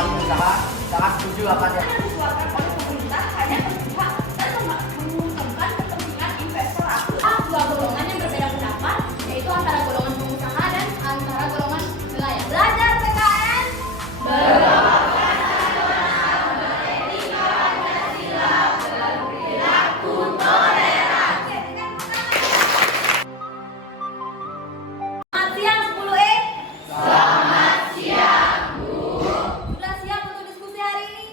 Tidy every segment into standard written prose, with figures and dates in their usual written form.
melakukan usaha sangat setuju akan dikeluarkan oleh pemerintah hanya berpihak dan menguntungkan kepentingan investor. Dua golongan yang berbeda pendapat, yaitu antara golongan pengusaha dan antara golongan nelayan. Belajar PKN Selamat siang 10E. Selamat siang, Bu. Sudah siap untuk diskusi hari ini?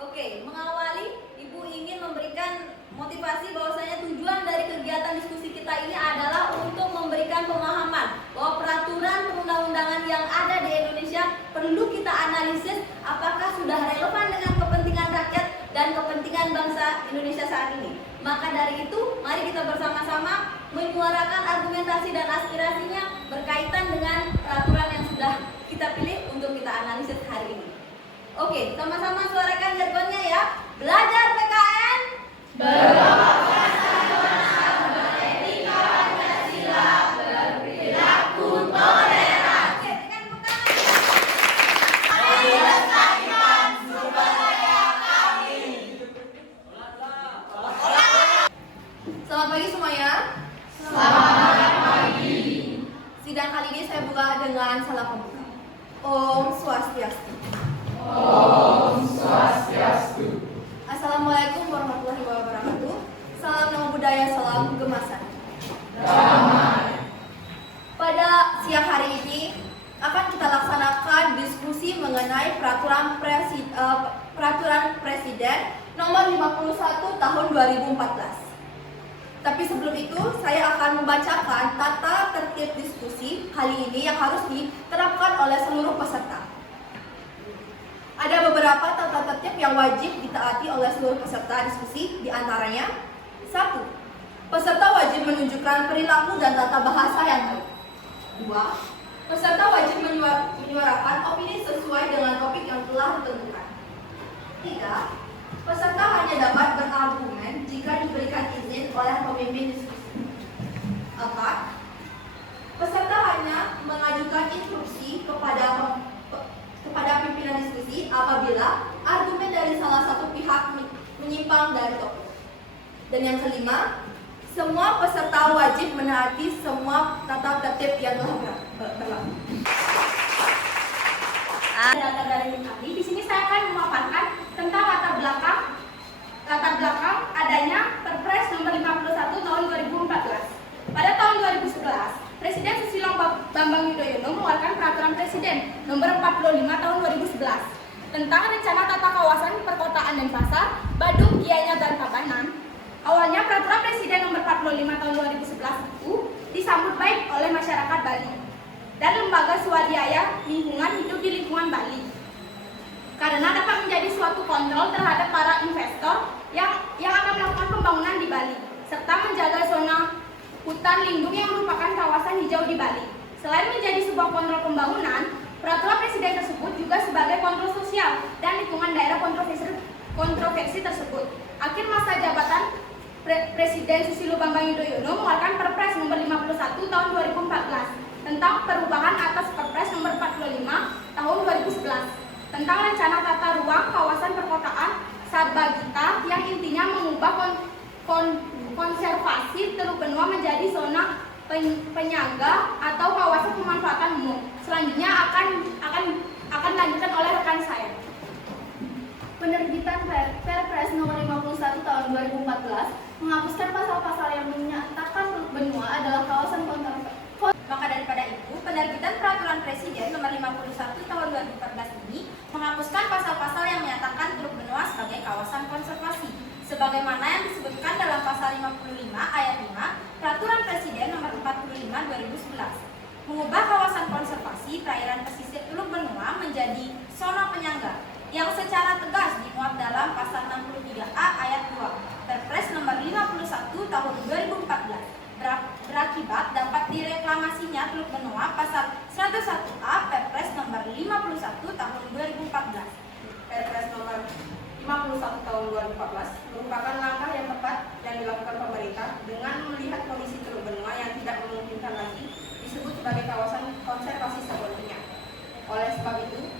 Oke, mengawali, Ibu ingin memberikan motivasi bahwasanya tujuan dari kegiatan diskusi kita ini adalah untuk memberikan pemahaman bahwa peraturan perundang-undangan yang ada di Indonesia perlu kita analisis apakah sudah relevan dengan kepentingan rakyat dan kepentingan bangsa Indonesia saat ini. Maka dari itu, mari kita bersama-sama menyuarakan argumentasi dan aspirasinya berkaitan dengan peraturan yang sudah kita pilih untuk kita analisis hari ini. Oke, sama-sama suarakan jargonnya ya. Belajar PKN beretika Pancasila berperilaku toleran. Oke, dengan tepuk tangan. Mari lestarikan sumber daya kami. Selamat pagi semuanya. Selamat pagi. Sidang kali ini saya buka dengan salam pembuka. Om Swastiastu. Om Swastiastu. Assalamualaikum warahmatullahi wabarakatuh. Salam nama budaya, salam gemasan. Damai. Pada siang hari ini akan kita laksanakan diskusi mengenai peraturan Presiden nomor 51 tahun 2014. Tapi sebelum itu saya akan membacakan tata tertib diskusi kali ini yang harus diterapkan oleh seluruh peserta. Ada beberapa tata tertib yang wajib ditaati oleh seluruh peserta diskusi, di antaranya 1. Peserta wajib menunjukkan perilaku dan tata bahasa yang baik. 2. Peserta wajib menyuarakan opini sesuai dengan topik yang telah ditentukan. 3. Peserta hanya dapat berargumen jika diberikan izin oleh pemimpin diskusi. 4. Peserta hanya mengajukan instruksi kepada pimpinan diskusi apabila argumen dari salah satu pihak menyimpang dari topik. Dan yang kelima, semua peserta wajib menaati semua tata tertib yang telah berlaku. Data dari kami, di sini saya akan memaparkan tentang latar belakang adanya Perpres nomor 51 tahun 2014. Pada tahun 2011, Presiden Susilo Bambang Yudhoyono mengeluarkan Peraturan Presiden nomor 45 tahun 2011 tentang Rencana Tata Kawasan Perkotaan dan Pasar, Badung, Gianyar, dan Tabanan. Awalnya Peraturan Presiden nomor 45 tahun 2011 itu disambut baik oleh masyarakat Bali dan lembaga swadaya lingkungan hidup di lingkungan Bali, karena dapat menjadi suatu kontrol terhadap para investor yang akan melakukan pembangunan di Bali, serta menjaga zona hutan lindung yang merupakan kawasan hijau di Bali. Selain menjadi sebuah kontrol pembangunan, peraturan presiden tersebut juga sebagai kontrol sosial dan lingkungan daerah kontroversi tersebut. Akhir masa jabatan Presiden Susilo Bambang Yudhoyono mengeluarkan Perpres nomor 51 tahun 2014 tentang perubahan atas Perpres nomor 45 tahun 2011 tentang rencana tata ruang kawasan perkotaan Sarbagita yang intinya mengubah konservasi Teluk Benua menjadi zona penyangga atau kawasan pemanfaatan umum. Selanjutnya akan dilanjutkan oleh rekan saya. Penerbitan Perpres nomor 51 tahun 2014 menghapuskan pasal-pasal yang menyatakan Teluk Benua adalah kawasan konservasi. Maka daripada itu, penerbitan Peraturan Presiden nomor 51 tahun 2014 ini menghapuskan pasal-pasal yang menyatakan Teluk Benua sebagai kawasan konservasi, sebagaimana yang disebutkan dalam pasal 55 ayat 5 Peraturan Presiden nomor 45 2011, mengubah kawasan konservasi perairan pesisir Teluk Benua menjadi zona penyangga, yang secara tegas dimuat dalam pasal 63A ayat 2 Perpres nomor 51 tahun 2014. Berakibat dapat direklamasinya Teluk Benua pasal 101A Perpres nomor 51 tahun 2014. Perpres nomor 51 tahun 2014 merupakan langkah yang tepat yang dilakukan pemerintah dengan melihat kondisi Teluk Benua yang tidak memungkinkan lagi disebut sebagai kawasan konservasi sepenuhnya. Oleh sebab itu,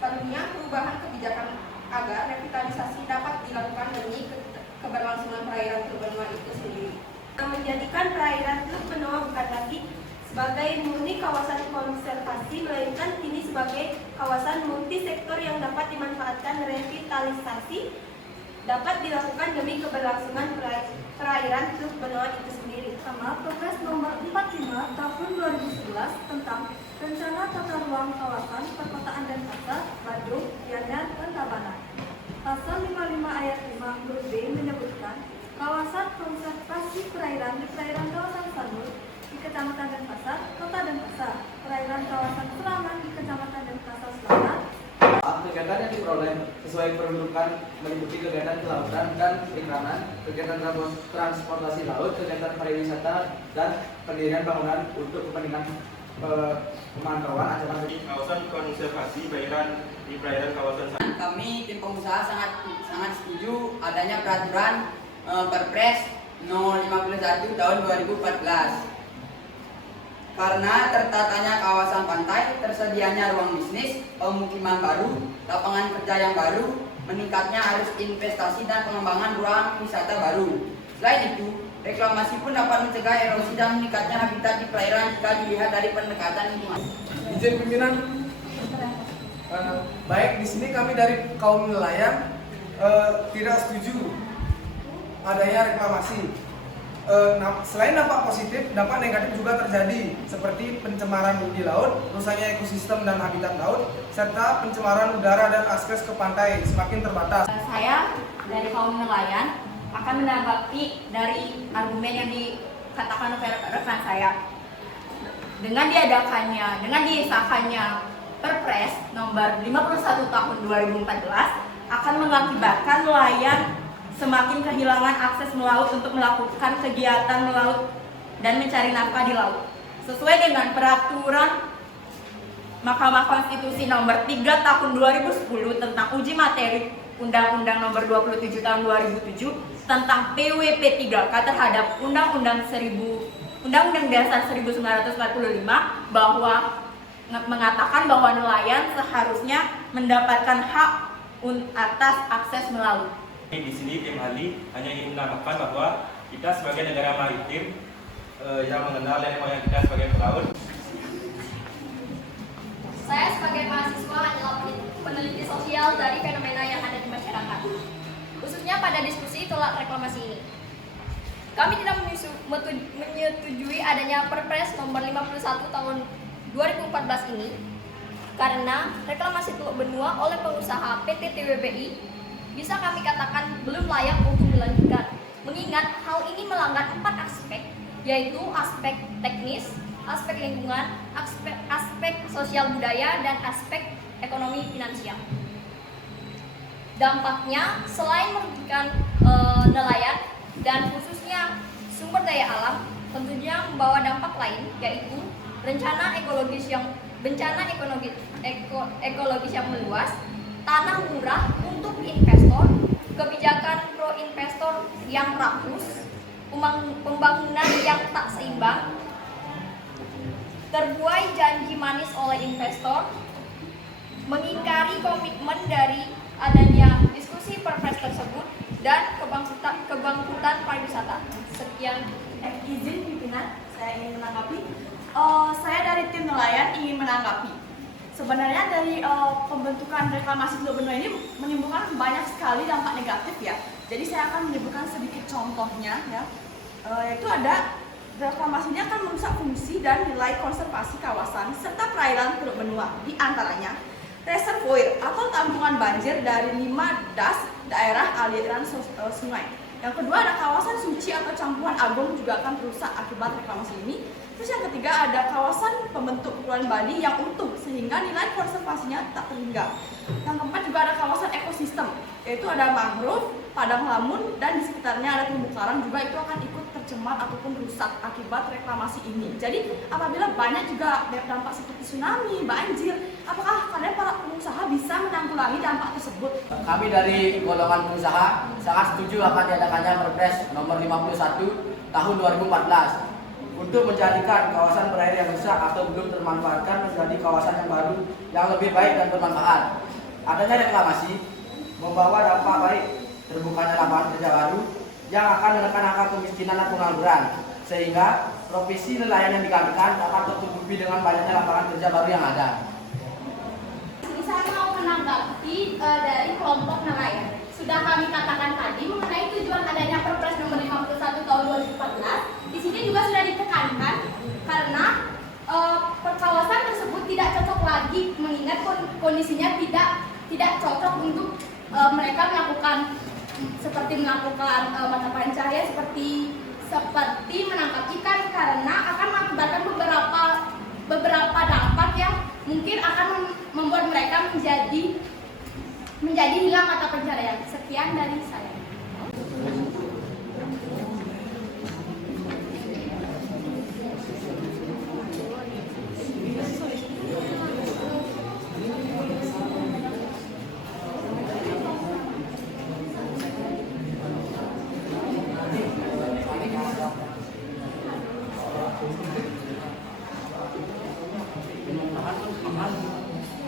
perlunya perubahan kebijakan agar revitalisasi dapat dilakukan demi keberlangsungan perairan Teluk Benua itu sendiri. Menjadikan perairan Teluk Benua bukan lagi sebagai murni kawasan konservasi, melainkan kini sebagai kawasan multisektor yang dapat dimanfaatkan revitalisasi dapat dilakukan demi keberlangsungan perairan Teluk Benua itu sendiri. Sama Perpres Nomor 45 Tahun 2011 tentang Rencana Tata Ruang Kawasan Perkotaan Denpasar, Badung, Gianyar, dan Tabanan. Pasal 55 ayat 5 huruf B menyebutkan kawasan konservasi perairan di perairan kawasan Sanur di Kecamatan Denpasar, Kota Denpasar, perairan kawasan Selaman di Kecamatan Denpasar Selatan. Kegiatan yang diperoleh sesuai peruntukan meliputi kegiatan kelautan dan perikanan, kegiatan transportasi laut, kegiatan pariwisata, dan pendirian bangunan untuk kepentingan pemantauan ancaman kawasan konservasi di perairan kawasan. Kami tim pengusaha sangat setuju adanya peraturan Perpres No 51 tahun 2014. Karena tertatanya kawasan pantai, tersedianya ruang bisnis, pemukiman baru, lapangan kerja yang baru, meningkatnya arus investasi dan pengembangan ruang wisata baru. Selain itu, reklamasi pun dapat mencegah erosi dan meningkatnya habitat di perairan jika dilihat dari pendekatan lingkungan. Izin pimpinan, baik di sini kami dari kaum nelayan tidak setuju adanya reklamasi. Selain dampak positif, dampak negatif juga terjadi seperti pencemaran di laut, rusaknya ekosistem dan habitat laut, serta pencemaran udara dan akses ke pantai semakin terbatas. Saya dari kaum nelayan akan menanggapi dari argumen yang dikatakan oleh rekan saya. Dengan disahkannya Perpres Nomor 51 Tahun 2014 akan mengakibatkan nelayan semakin kehilangan akses melaut untuk melakukan kegiatan melaut dan mencari nafkah di laut. Sesuai dengan peraturan Mahkamah Konstitusi Nomor 3 Tahun 2010 tentang uji materi Undang-Undang Nomor 27 Tahun 2007 tentang PWP 3K terhadap Undang-Undang Dasar 1945 bahwa mengatakan bahwa nelayan seharusnya mendapatkan hak atas akses melaut. Di sini tim ahli hanya ingin menambahkan bahwa kita sebagai negara maritim yang mengenal nenek moyang kita sebagai pelaut. Saya sebagai mahasiswa adalah peneliti sosial dari fenomena yang ada di masyarakat, khususnya pada diskusi tolak reklamasi ini. Kami tidak menyetujui adanya Perpres Nomor 51 Tahun 2014 ini karena reklamasi Teluk Benua oleh pengusaha PT TWBI bisa kami katakan belum layak untuk dilanjutkan, mengingat hal ini melanggar 4 aspek, yaitu aspek teknis, aspek lingkungan, aspek sosial budaya, dan aspek ekonomi finansial. Dampaknya selain merugikan nelayan dan khususnya sumber daya alam, tentunya membawa dampak lain, yaitu bencana ekologis yang meluas, tanah murah untuk investor, kebijakan pro investor yang rakus, pembangunan yang tak seimbang, terbuai janji manis oleh investor, mengingkari komitmen dari adanya diskusi Perpres tersebut, dan kebangkitan pariwisata. Sekian. Izin pimpinan, saya ingin menanggapi. Saya dari tim nelayan ingin menanggapi. Sebenarnya dari pembentukan reklamasi Teluk Benua ini menimbulkan banyak sekali dampak negatif ya. Jadi saya akan menyebutkan sedikit contohnya ya. Yaitu ada reklamasinya akan merusak fungsi dan nilai konservasi kawasan serta perairan Teluk Benua. Di antaranya reservoir atau tampungan banjir dari 5 das daerah aliran sungai. Yang kedua ada kawasan suci atau campuran agung juga akan rusak akibat reklamasi ini. Terus yang ketiga ada kawasan pembentuk kepulauan Bali yang utuh sehingga nilai konservasinya tak terhingga. Yang keempat juga ada kawasan ekosistem, yaitu ada mangrove, padang lamun, dan di sekitarnya ada terumbu karang juga itu akan ikut tercemar ataupun rusak akibat reklamasi ini. Jadi apabila banyak juga dampak seperti tsunami, banjir, apakah kalian para pengusaha bisa menanggulangi dampak tersebut? Kami dari golongan pengusaha sangat setuju akan diadakannya Perpres Nomor 51 Tahun 2014. untuk menjadikan kawasan perairan yang rusak atau belum termanfaatkan menjadi kawasan yang baru yang lebih baik dan bermanfaat. Adanya reklamasi membawa dampak baik terbukanya lapangan kerja baru yang akan menekan angka kemiskinan dan pengangguran, sehingga profesi nelayan yang digambarkan dapat tertutupi dengan banyaknya lapangan kerja baru yang ada. Saya mau menanggapi dari kelompok nelayan. Sudah kami katakan tadi mengenai tujuan adanya Perpres nomor 51 tahun 2014. Di sini juga sudah ditekankan karena kawasan tersebut tidak cocok lagi mengingat kondisinya tidak cocok untuk mereka melakukan mata pencaharian seperti menangkap ikan karena akan mengakibatkan beberapa dampak yang mungkin akan membuat mereka menjadi hilang mata pencaharian. Sekian dari saya.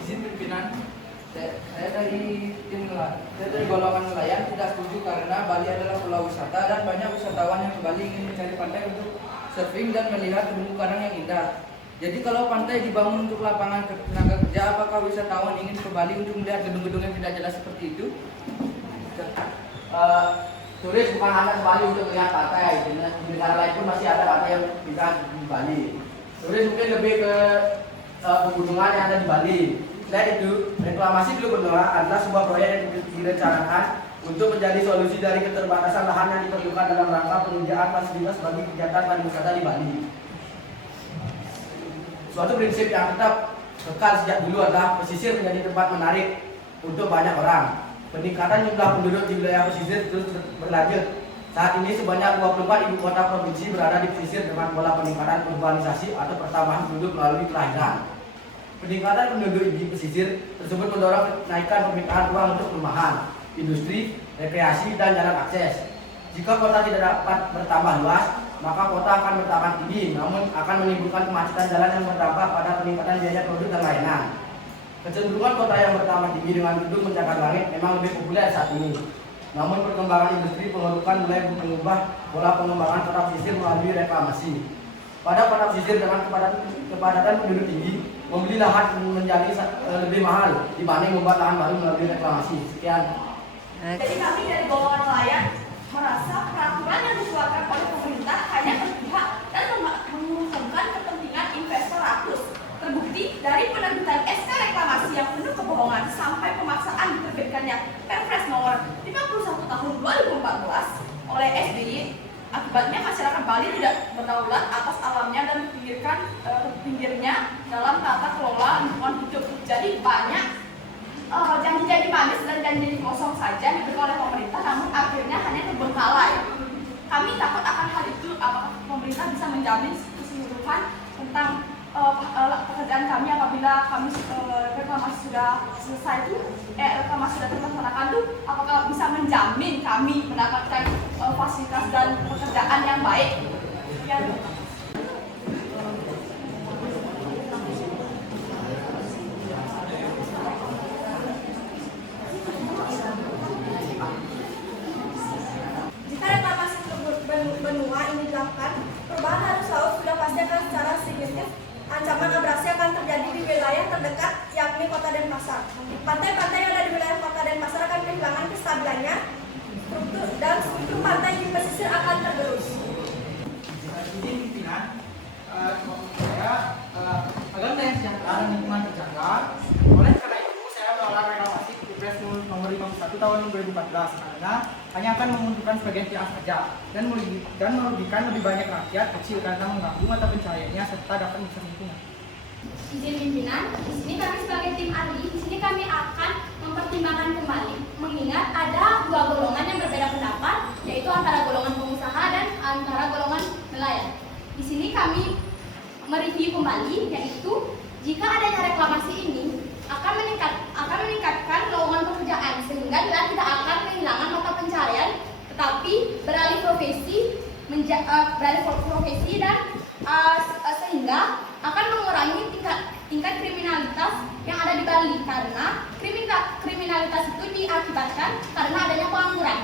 Izin pimpinan, saya dari golongan nelayan tidak setuju karena Bali adalah pulau wisata dan banyak wisatawan yang ke Bali ingin mencari pantai untuk surfing dan melihat terumbu karang yang indah. Jadi kalau pantai dibangun untuk lapangan tenaga kerja, apakah wisatawan ingin ke Bali untuk melihat gedung-gedung yang tidak jelas seperti itu? Turis bukan hanya ke Bali untuk melihat pantai, di negara lain pun masih ada pantai yang indah di Bali. Turis mungkin lebih ke pegunungan yang ada di Bali. Selain itu, reklamasi Teluk Benua adalah sebuah proyek yang direncanakan untuk menjadi solusi dari keterbatasan lahan yang diperlukan dalam rangka penyediaan fasilitas bagi kegiatan pariwisata di Bali. Suatu prinsip yang tetap kekal sejak dulu adalah pesisir menjadi tempat menarik untuk banyak orang. Peningkatan jumlah penduduk di wilayah pesisir terus berlanjut. Saat ini sebanyak 24 ibu kota provinsi berada di pesisir dengan pola peningkatan urbanisasi atau pertambahan penduduk melalui kelahiran. Peningkatan penduduk di pesisir tersebut mendorong kenaikan permintaan ruang untuk perumahan, industri, rekreasi, dan jalan akses. Jika kota tidak dapat bertambah luas, maka kota akan bertambah tinggi, namun akan menimbulkan kemacetan jalan yang berdampak pada peningkatan biaya produk dan layanan. Kecenderungan kota yang bertambah tinggi dengan gedung mencapai langit memang lebih populer saat ini. Namun perkembangan industri pengerukan mulai mengubah pola pengembangan kota pesisir melalui reklamasi. Pada kota pesisir dengan kepadatan penduduk tinggi, membeli lahan menjadi lebih mahal dibanding membuat lahan baru melalui reklamasi. Sekian. Jadi kami dari golongan nelayan merasa peraturan yang dikeluarkan oleh pemerintah hanya berpihak dan menguntungkan kepentingan investor rakus. Terbukti dari penerbitan SK reklamasi yang penuh kebohongan sampai pemaksaan diterbitkannya Perpres nomor 51 tahun 2014 oleh SBY. Akibatnya masyarakat Bali tidak berdaulat atas alamnya dan pinggirnya dalam tata kelola lingkungan hidup. Jadi banyak janji-janji manis dan janji kosong saja diberikan oleh pemerintah, namun akhirnya hanya terbengkalai. Kami takut akan hal itu. Apakah pemerintah bisa menjamin keseluruhan tentang pekerjaan kami apabila kami reklamasi sudah selesai reklamasi sudah terlaksanakan itu, apakah bisa menjamin kami mendapatkan fasilitas dan pekerjaan yang baik? Jika reklamasi Teluk Benua ini dilakukan, perubahan arus laut sudah pasti akan secara signifikan ancaman abrasi akan terjadi di wilayah terdekat, yakni Kota Denpasar. Pantai-pantai yang ada di wilayah Kota Denpasar akan kehilangan kestabilannya, struktur pantai di pesisir akan tergerus. Izin pimpinan, saya agar nelayan sejahtera dan lingkungan terjaga. Oleh karena itu, saya menolak reklamasi Perpres nomor 51 tahun 2014 karena hanya akan menguntungkan sebagian pihak saja dan merugikan lebih banyak rakyat kecil karena mengganggu mata pencahariannya serta dapat merusak lingkungan. Izin pimpinan, di sini kami sebagai tim ahli, di sini kami akan mempertimbangkan kembali, mengingat ada dua golongan yang berbeda pendapat, yaitu antara golongan pengusaha dan antara golongan nelayan. Di sini kami mereview kembali, yaitu jika adanya reklamasi ini akan meningkatkan lowongan pekerjaan sehingga nelayan tidak akan kehilangan mata pencaharian, tetapi beralih profesi dan sehingga akan mengurangi tingkat kriminalitas yang ada di Bali, karena kriminalitas itu diakibatkan karena adanya pengangguran.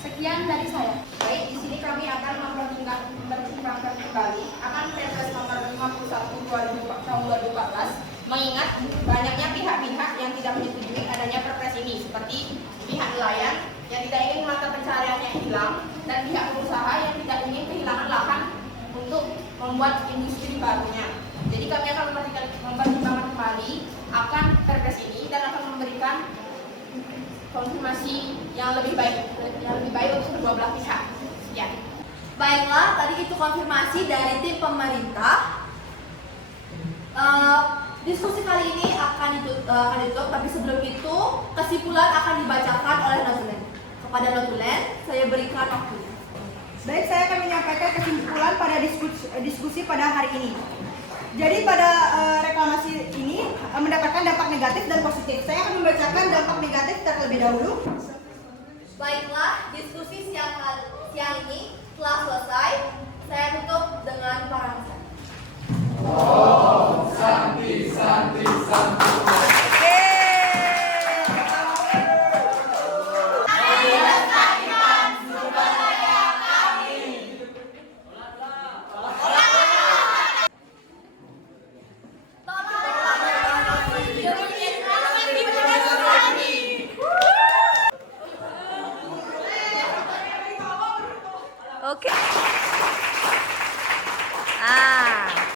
Sekian dari saya. Baik, di sini kami akan mempertimbangkan kembali akan Perpres nomor 51 tahun 2014, mengingat banyaknya pihak-pihak yang tidak menyetujui adanya Perpres ini, seperti pihak nelayan yang tidak ingin mata pencahariannya hilang dan pihak pengusaha yang tidak ingin kehilangan lahan untuk membuat industri barunya. Jadi kami akan mempertimbangkan kembali akan Perpres ini dan akan memberikan konfirmasi yang lebih baik untuk kedua belah pihak. Sekian. Baiklah, tadi itu konfirmasi dari tim pemerintah. Diskusi kali ini akan ditutup, tapi sebelum itu kesimpulan akan dibacakan oleh notulen. Kepada notulen, saya berikan waktunya. Baik, saya akan menyampaikan kesimpulan pada diskusi pada hari ini. Jadi pada reklamasi ini mendapatkan dampak negatif dan positif. Saya akan membacakan dampak negatif terlebih dahulu. Baiklah, diskusi siang ini telah selesai. Saya tutup dengan parameter. Om Santi Santi.